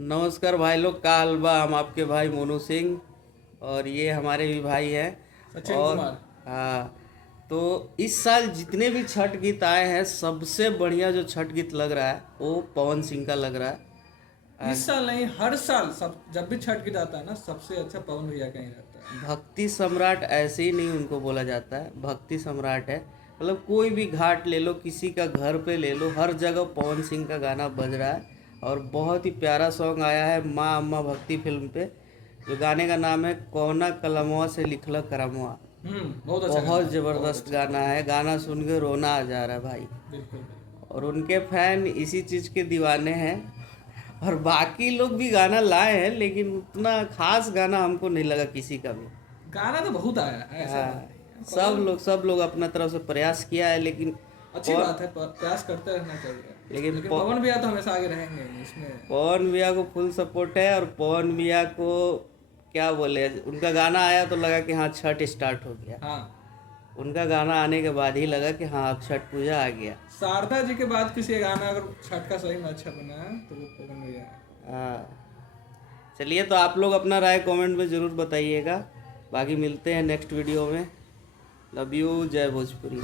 नमस्कार भाई लोग, का हलवा। हम आपके भाई मोनू सिंह और ये हमारे भी भाई हैं। सचिन और कुमार। हाँ, तो इस साल जितने भी छठ गीत आए हैं सबसे बढ़िया जो छठ गीत लग रहा है वो पवन सिंह का लग रहा है। इस साल नहीं, हर साल सब जब भी छठ गीत आता है ना, सबसे अच्छा पवन भैया का ही रहता है। भक्ति सम्राट ऐसे ही नहीं उनको बोला जाता है, भक्ति सम्राट है। मतलब कोई भी घाट ले लो, किसी का घर पे ले लो, हर जगह पवन सिंह का गाना बज रहा है। और बहुत ही प्यारा सॉन्ग आया है माँ अम्मा भक्ति फिल्म पे, जो गाने का नाम है कौना कलमवा से लिखल करमवा। बहुत अच्छा गाना बहुत है, बहुत ज़बरदस्त अच्छा। गाना है, गाना सुन के रोना आ जा रहा है भाई। बिल्कुल बिल्कुल। और उनके फैन इसी चीज़ के दीवाने हैं। और बाकी लोग भी गाना लाए हैं लेकिन उतना खास गाना हमको नहीं लगा किसी का भी। गाना तो बहुत आया है, ऐसा बात हाँ, नहीं है। सब पवन लोग सब लोग अपना तरफ से प्रयास किया है लेकिन अच्छी पवन बात है, प्रयास करते रहना चाहिए। लेकिन लेकिन पवन भैया तो हमेशा आगे रहेंगे ही इसमें। पवन भैया को फुल सपोर्ट है। और पवन भैया को क्या बोले, उनका गाना आया तो लगा कि हाँ छठ स्टार्ट हो गया। हाँ, उनका गाना आने के बाद ही लगा कि हाँ अब छठ पूजा आ गया। शारदा जी के बाद किसी का गाना अगर छठ का सही में अच्छा बना है तो वो पवन भैया है। हाँ, चलिए, तो आप लोग अपना राय कमेंट में ज़रूर बताइएगा। बाकी मिलते हैं नेक्स्ट वीडियो में। लव यू, जय भोजपुरी।